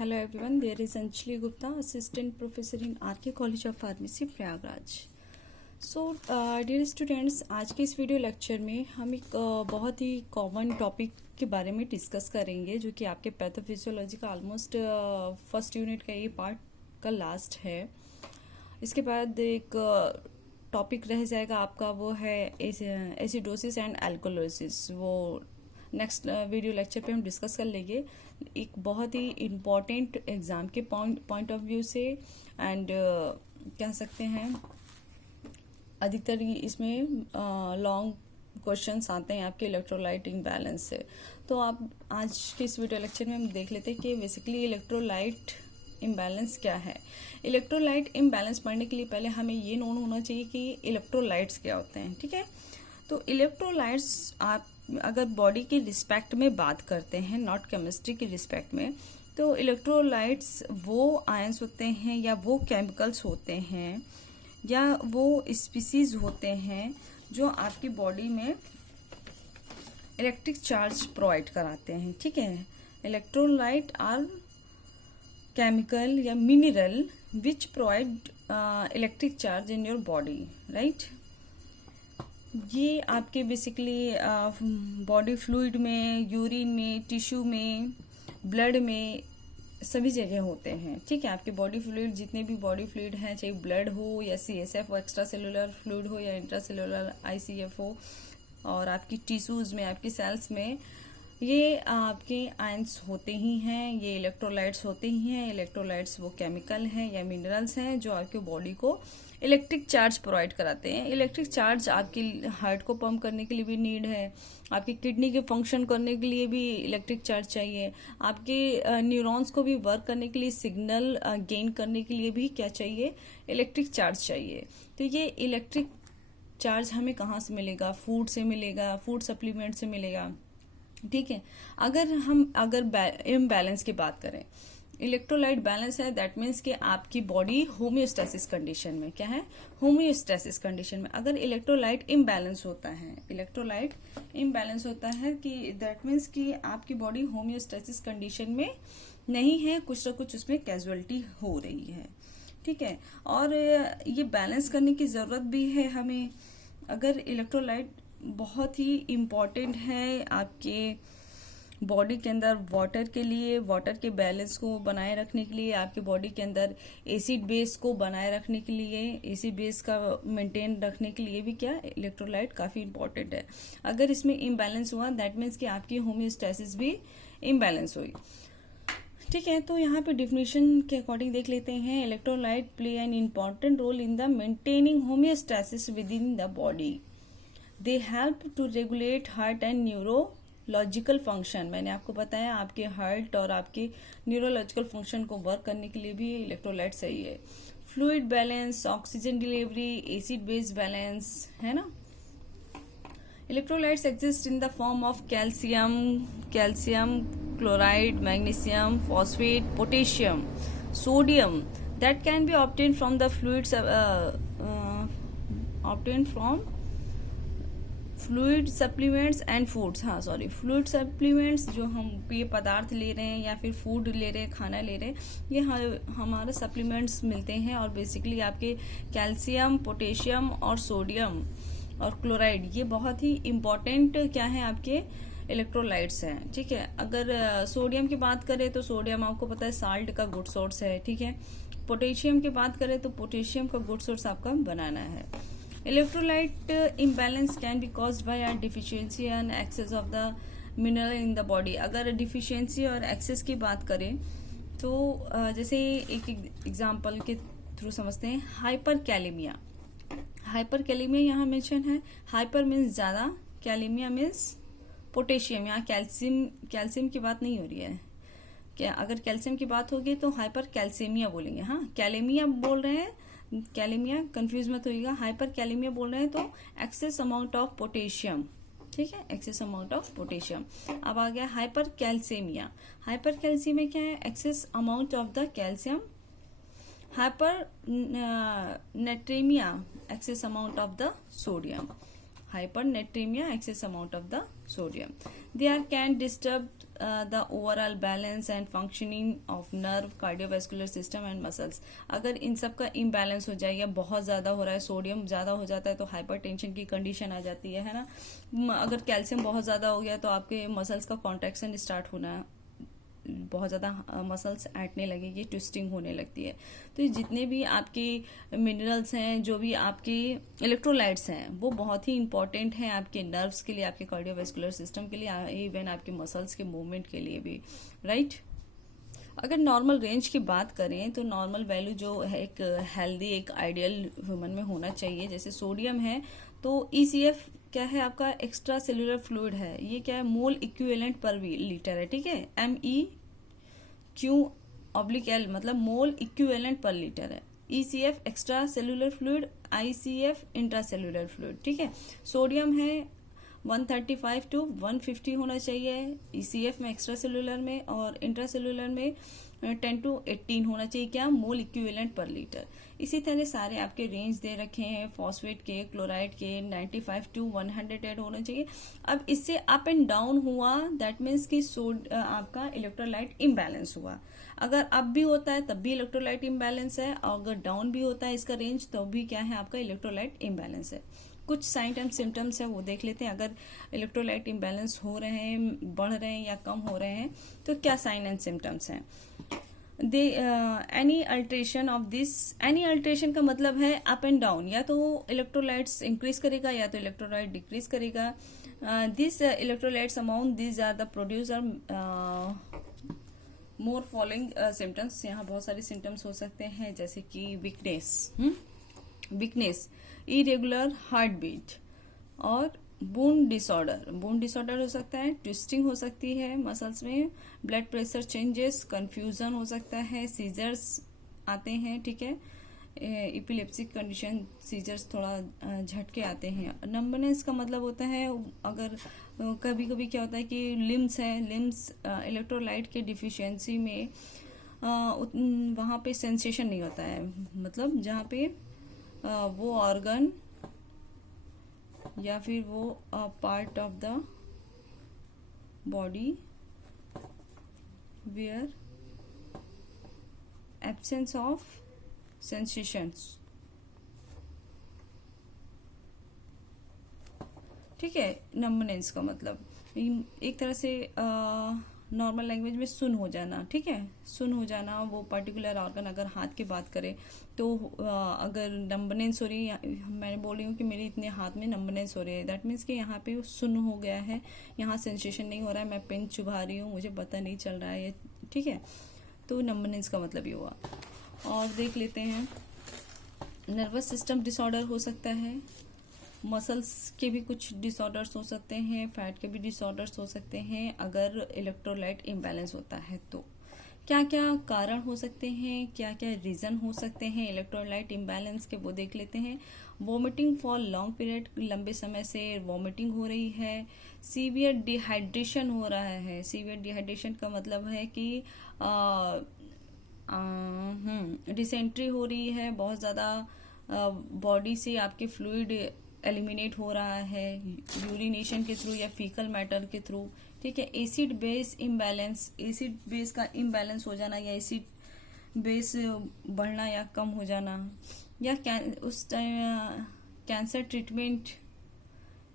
Hello everyone, there is Anjali Gupta, Assistant Professor in RK College of Pharmacy, Prayagraj. So dear students, आज के इस video lecture में हम एक बहुत ही कॉमन टॉपिक के बारे में डिस्कस करेंगे, जो कि आपके पैथोफिजियोलॉजी का ऑलमोस्ट फर्स्ट यूनिट का ये पार्ट का लास्ट है। इसके बाद एक टॉपिक रह जाएगा आपका, वो है एसिडोसिस एंड अल्कोलोसिस। वो नेक्स्ट वीडियो लेक्चर पे हम डिस्कस कर लेंगे। एक बहुत ही इम्पॉर्टेंट एग्जाम के पॉइंट ऑफ व्यू से एंड कह सकते हैं अधिकतर इसमें लॉन्ग क्वेश्चंस आते हैं आपके इलेक्ट्रोलाइट इम्बैलेंस से। तो आप आज के इस वीडियो लेक्चर में हम देख लेते हैं कि बेसिकली इलेक्ट्रोलाइट इम्बैलेंस क्या है। इलेक्ट्रोलाइट इम्बैलेंस पढ़ने के लिए पहले हमें ये नोन होना चाहिए कि इलेक्ट्रोलाइट्स क्या होते हैं, ठीक है। तो इलेक्ट्रोलाइट्स आप अगर बॉडी की रिस्पेक्ट में बात करते हैं, नॉट केमिस्ट्री की रिस्पेक्ट में, तो इलेक्ट्रोलाइट्स वो आयंस होते हैं या वो केमिकल्स होते हैं या वो स्पीसीज होते हैं जो आपकी बॉडी में इलेक्ट्रिक चार्ज प्रोवाइड कराते हैं, ठीक है। इलेक्ट्रोलाइट आर केमिकल या mineral which provide electric charge in your body, right. ये आपके बेसिकली बॉडी फ्लूइड में, यूरिन में, टिश्यू में, ब्लड में, सभी जगह होते हैं, ठीक है। आपके बॉडी फ्लूइड जितने भी बॉडी फ्लूइड हैं, चाहे ब्लड हो या CSF हो, एक्स्ट्रा सेलुलर फ्लूइड हो या इंट्रा सेलुलर ICF हो, और आपकी टिश्यूज में, आपकी सेल्स में, ये आपके आयंस होते ही हैं, ये इलेक्ट्रोलाइट्स होते ही हैं। इलेक्ट्रोलाइट्स वो केमिकल हैं या मिनरल्स हैं जो आपके बॉडी को इलेक्ट्रिक चार्ज प्रोवाइड कराते हैं। इलेक्ट्रिक चार्ज आपकी हार्ट को पंप करने के लिए भी नीड है, आपकी किडनी के फंक्शन करने के लिए भी इलेक्ट्रिक चार्ज चाहिए, आपके न्यूरॉन्स को भी वर्क करने के लिए, सिग्नल गेन करने के लिए भी क्या चाहिए, इलेक्ट्रिक चार्ज चाहिए। तो ये इलेक्ट्रिक चार्ज हमें कहाँ से मिलेगा? फूड से मिलेगा, फूड सप्लीमेंट से मिलेगा, ठीक है। अगर इम्बैलेंस की बात करें, इलेक्ट्रोलाइट बैलेंस है, दैट मीन्स कि आपकी बॉडी होम्योस्टेसिस कंडीशन में, क्या है, होम्योस्टेसिस कंडीशन में। अगर इलेक्ट्रोलाइट इम्बैलेंस होता है, इलेक्ट्रोलाइट इम्बैलेंस होता है कि दैट मीन्स कि आपकी बॉडी होम्योस्टेसिस कंडीशन में नहीं है, कुछ ना कुछ उसमें कैजुअलिटी हो रही है, ठीक है। और ये बैलेंस करने की जरूरत भी है हमें। अगर इलेक्ट्रोलाइट बहुत ही इम्पॉर्टेंट है आपके बॉडी के अंदर वाटर के लिए, वाटर के बैलेंस को बनाए रखने के लिए, आपके बॉडी के अंदर एसिड बेस को बनाए रखने के लिए, एसिड बेस का मेंटेन रखने के लिए भी क्या, इलेक्ट्रोलाइट काफ़ी इंपॉर्टेंट है। अगर इसमें इम्बैलेंस हुआ, दैट मीन्स कि आपकी होम्योस्टेसिस भी इम्बैलेंस हुई, ठीक है। तो यहाँ पे डिफिनेशन के अकॉर्डिंग देख लेते हैं। Electrolyte play an important role in the maintaining homeostasis with in the body. They help to regulate heart and neurological function. मैंने आपको बताया आपके हार्ट और आपके न्यूरोलॉजिकल फंक्शन को वर्क करने के लिए भी इलेक्ट्रोलाइट सही है। Fluid balance, oxygen delivery, acid base balance, है ना। Electrolytes exist in the form of calcium chloride, magnesium, phosphate, potassium, sodium that can be obtain from the fluids, obtain from fluid supplements and foods. हाँ sorry, fluid supplements जो हम पेय पदार्थ ले रहे हैं या फिर फूड ले रहे हैं, खाना ले रहे हैं, ये हमारे सप्लीमेंट्स मिलते हैं। और बेसिकली आपके कैल्शियम, पोटेशियम और सोडियम और क्लोराइड, ये बहुत ही इम्पॉर्टेंट क्या है, आपके इलेक्ट्रोलाइट्स हैं, ठीक है। अगर सोडियम की बात करें तो सोडियम आपको पता है साल्ट का गुड सोर्स है, ठीक है। पोटेशियम की बात करें तो पोटेशियम का गुड सोर्स आपका बनाना है। Electrolyte imbalance can be caused by a deficiency and excess of the mineral in the body। अगर डिफिशियंसी और एक्सेस की बात करें तो जैसे एक एग्जांपल के थ्रू समझते हैं। हाइपर कैलेमिया, हाइपर कैलेमिया यहाँ मेंशन है। हाइपर मीन्स ज्यादा, कैलेमिया मीन्स पोटेशियम। यहाँ कैल्शियम की बात नहीं हो रही है क्या। अगर कैल्शियम की बात होगी तो हाइपर कैल्सियमिया बोलेंगे। हाँ, कैलेमिया बोल रहे हैं, कैलेमिया कंफ्यूज मत होइएगा। हाइपर कैलेमिया बोल रहे हैं तो एक्सेस अमाउंट ऑफ पोटेशियम, ठीक है, एक्सेस अमाउंट ऑफ पोटेशियम। अब आ गया हाइपर कैल्सियमिया। हाइपर कैल्सियमिया क्या है, excess amount of the calcium. Hyper natremia, excess amount of the sodium. hypernatremia, excess amount of the sodium. They are can disturb the overall balance and functioning of nerve, cardiovascular system and muscles. अगर इन सब का imbalance हो जाए या बहुत ज़्यादा हो रहा है, सोडियम ज़्यादा हो जाता है तो हाइपरटेंशन की कंडीशन आ जाती है ना। अगर कैल्शियम बहुत ज़्यादा हो गया तो आपके मसल्स का कॉन्ट्रैक्शन स्टार्ट होना, बहुत ज़्यादा मसल्स ऐंठने लगेगी, ट्विस्टिंग होने लगती है। तो जितने भी आपके मिनरल्स हैं, जो भी आपके इलेक्ट्रोलाइट्स हैं, वो बहुत ही इंपॉर्टेंट हैं आपके नर्व्स के लिए, आपके कार्डियोवैस्कुलर सिस्टम के लिए, इवन आपके मसल्स के मूवमेंट के लिए भी, राइट। अगर नॉर्मल रेंज की बात करें तो नॉर्मल वैल्यू जो है एक हेल्दी, एक आइडियल ह्यूमन में होना चाहिए। जैसे सोडियम है तो ECF क्या है आपका, एक्स्ट्रा सेलुलर फ्लूइड है, ये क्या है, मोल इक्विवेलेंट पर लीटर है, ठीक है। MEQ/L मतलब मोल इक्विवेलेंट पर लीटर है। ECF extra cellular fluid, ICF intra cellular fluid, ठीक है। सोडियम है 135 to 150 होना चाहिए ECF में, एक्स्ट्रा सेलुलर में, और इंट्रा सेलुलर में 10 to 18 होना चाहिए, क्या, मोल इक्विवेलेंट पर लीटर। इसी तरह सारे आपके रेंज दे रखे हैं फॉस्फेट के, क्लोराइड के, 95 to 108 होना चाहिए। अब इससे अप एंड डाउन हुआ, दैट मीन्स कि आपका इलेक्ट्रोलाइट इम्बैलेंस हुआ। अगर अप भी होता है तब भी इलेक्ट्रोलाइट इम्बैलेंस है, और अगर डाउन भी होता है इसका रेंज तो भी क्या है, आपका इलेक्ट्रोलाइट इम्बैलेंस है। कुछ साइन एंड सिम्टम्स है वो देख लेते हैं। अगर इलेक्ट्रोलाइट इम्बैलेंस हो रहे हैं, बढ़ रहे हैं या कम हो रहे हैं तो क्या साइन एंड सिम्टम्स हैं। Any alteration of this, any alteration का मतलब है अप एंड डाउन, या तो इलेक्ट्रोलाइट्स इंक्रीज करेगा या तो इलेक्ट्रोलाइट डिक्रीज करेगा। This electrolytes amount, this are the producer more following symptoms. यहाँ बहुत सारे सिम्टम्स हो सकते हैं, जैसे कि वीकनेस, इरेगुलर हार्ट बीट, और बोन डिसऑर्डर हो सकता है, ट्विस्टिंग हो सकती है मसल्स में, ब्लड प्रेशर चेंजेस, कंफ्यूजन हो सकता है, सीजर्स आते हैं, ठीक है, इपिलेप्सिक कंडीशन, सीजर्स थोड़ा झटके आते हैं। नंबनेस का मतलब होता है, अगर कभी कभी क्या होता है कि लिम्स इलेक्ट्रोलाइट के डिफिशियंसी में वहाँ पे सेंसेशन नहीं होता है, मतलब जहाँ पे वो ऑर्गन या फिर वो part of the body where absence of sensations, ठीक है। नंबनेस का मतलब एक तरह से नॉर्मल लैंग्वेज में सुन हो जाना, ठीक है, सुन हो जाना। वो पर्टिकुलर ऑर्गन, अगर हाथ की बात करें तो अगर नंबनेंस हो रही है, मैं बोल रही हूँ कि मेरे इतने हाथ में नंबनेंस हो रही है, दैट मीन्स कि यहाँ पे सुन हो गया है, यहाँ सेंसेशन नहीं हो रहा है, मैं पेन चुभा रही हूँ, मुझे पता नहीं चल रहा है, ठीक है। तो नंबनेंस का मतलब ये हुआ। और देख लेते हैं, नर्वस सिस्टम डिसऑर्डर हो सकता है, मसल्स के भी कुछ डिसऑर्डर्स हो सकते हैं, फैट के भी डिसऑर्डर्स हो सकते हैं अगर इलेक्ट्रोलाइट इम्बैलेंस होता है तो। क्या क्या कारण हो सकते हैं, क्या क्या रीज़न हो सकते हैं इलेक्ट्रोलाइट इम्बैलेंस के, वो देख लेते हैं। वॉमिटिंग फॉर लॉन्ग पीरियड, लंबे समय से वॉमिटिंग हो रही है। सीवियर डिहाइड्रेशन हो रहा है। सीवियर डिहाइड्रेशन का मतलब है कि डिसेंट्री हो रही है, बहुत ज़्यादा बॉडी से आपके फ्लूइड एलिमिनेट हो रहा है यूरिनेशन के थ्रू या फीकल मैटर के थ्रू, ठीक है। Acid base imbalance, acid base का इम्बैलेंस हो जाना या एसिड बेस बढ़ना या कम हो जाना, या उस टाइम कैंसर ट्रीटमेंट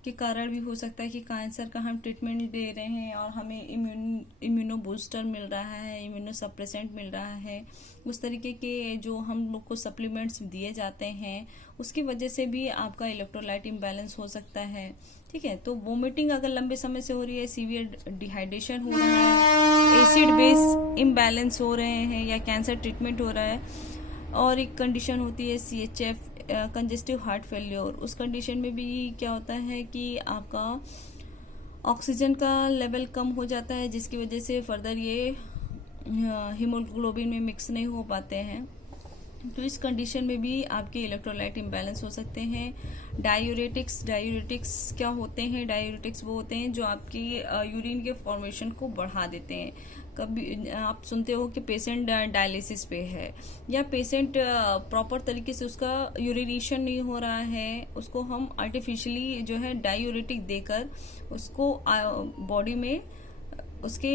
के कारण भी हो सकता है कि कैंसर का हम ट्रीटमेंट दे रहे हैं और हमें इम्यूनो बूस्टर मिल रहा है, इम्यूनो सप्रेसेंट मिल रहा है, उस तरीके के जो हम लोग को सप्लीमेंट्स दिए जाते हैं, उसकी वजह से भी आपका इलेक्ट्रोलाइट इम्बैलेंस हो सकता है, ठीक है। तो वोमिटिंग अगर लंबे समय से हो रही है, सीवियर डिहाइड्रेशन हो रहा है, एसिड बेस इम्बैलेंस हो रहे हैं, या कैंसर ट्रीटमेंट हो रहा है, और एक कंडीशन होती है CHF, कंजेस्टिव हार्ट फेल्योर। उस कंडीशन में भी क्या होता है कि आपका ऑक्सीजन का लेवल कम हो जाता है, जिसकी वजह से फर्दर ये हीमोग्लोबिन में मिक्स नहीं हो पाते हैं। तो इस कंडीशन में भी आपके इलेक्ट्रोलाइट इम्बैलेंस हो सकते हैं। डायूरेटिक्स क्या होते हैं? डायूरेटिक्स वो होते हैं जो आपकी यूरिन के फॉर्मेशन को बढ़ा देते हैं। कभी आप सुनते हो कि पेशेंट डायलिसिस पे है, या पेशेंट प्रॉपर तरीके से उसका यूरिनेशन नहीं हो रहा है, उसको हम आर्टिफिशियली जो है डायूरेटिक देकर उसको बॉडी में उसके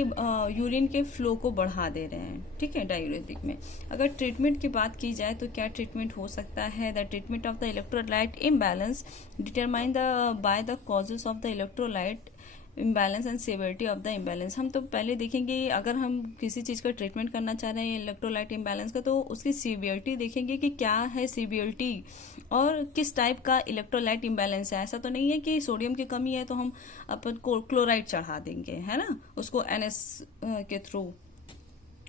यूरिन के फ्लो को बढ़ा दे रहे हैं, ठीक है, डायूरेटिक में। अगर ट्रीटमेंट की बात की जाए तो क्या ट्रीटमेंट हो सकता है? The treatment of the electrolyte imbalance determine by the causes of the electrolyte imbalance and severity of the imbalance. हम तो पहले देखेंगे अगर हम किसी चीज़ का ट्रीटमेंट करना चाह रहे हैं इलेक्ट्रोलाइट इम्बैलेंस का, तो उसकी सीवियरिटी देखेंगे कि क्या है सीवियरिटी और किस टाइप का इलेक्ट्रोलाइट इम्बैलेंस है। ऐसा तो नहीं है कि सोडियम की कमी है तो हम अपन को क्लोराइड चढ़ा देंगे, है ना, उसको NS के थ्रू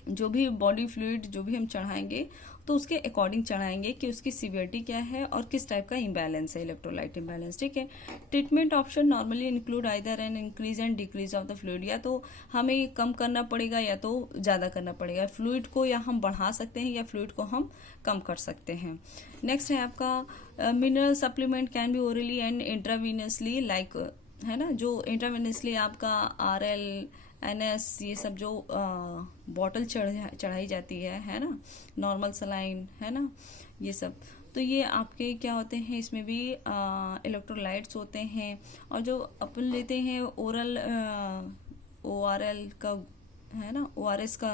जो भी बॉडी फ्लूइड जो भी हम चढ़ाएंगे तो उसके अकॉर्डिंग चढ़ाएंगे कि उसकी सीवियरिटी क्या है और किस टाइप का इम्बैलेंस है, इलेक्ट्रोलाइट इम्बैलेंस, ठीक है। Treatment option normally include either an increase and decrease of the fluid, या तो हमें कम करना पड़ेगा या तो ज़्यादा करना पड़ेगा फ्लूइड को, या हम बढ़ा सकते हैं या फ्लूइड को हम कम कर सकते हैं। नेक्स्ट है आपका mineral supplement can be orally and intravenously, like, है ना, जो इंट्रावीनसली आपका RL NS ये सब जो बॉटल चढ़ाई जाती है ना, नॉर्मल सलाइन, है ना, ये सब, तो ये आपके क्या होते हैं, इसमें भी इलेक्ट्रोलाइट्स होते हैं। और जो अपन लेते हैं ओरल ORL का, है ना, ORS का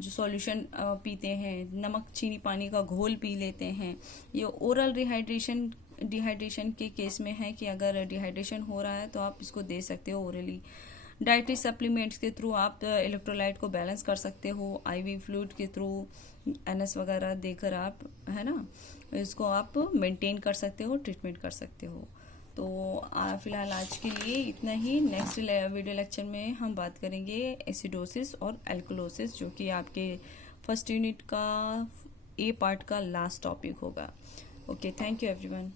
जो सॉल्यूशन पीते हैं, नमक चीनी पानी का घोल पी लेते हैं, ये ओरल डिहाइड्रेशन के केस में है कि अगर डिहाइड्रेशन हो रहा है तो आप इसको दे सकते हो ओरली। डाइटरी सप्लीमेंट्स के थ्रू आप इलेक्ट्रोलाइट को बैलेंस कर सकते हो, IV फ्लूइड के थ्रू NS वगैरह देकर आप, है ना, इसको आप मेंटेन कर सकते हो, ट्रीटमेंट कर सकते हो। तो फिलहाल आज के लिए इतना ही। नेक्स्ट वीडियो लेक्चर में हम बात करेंगे एसिडोसिस और एल्कलोसिस, जो कि आपके फर्स्ट यूनिट का A पार्ट का लास्ट टॉपिक होगा। Okay, thank you everyone.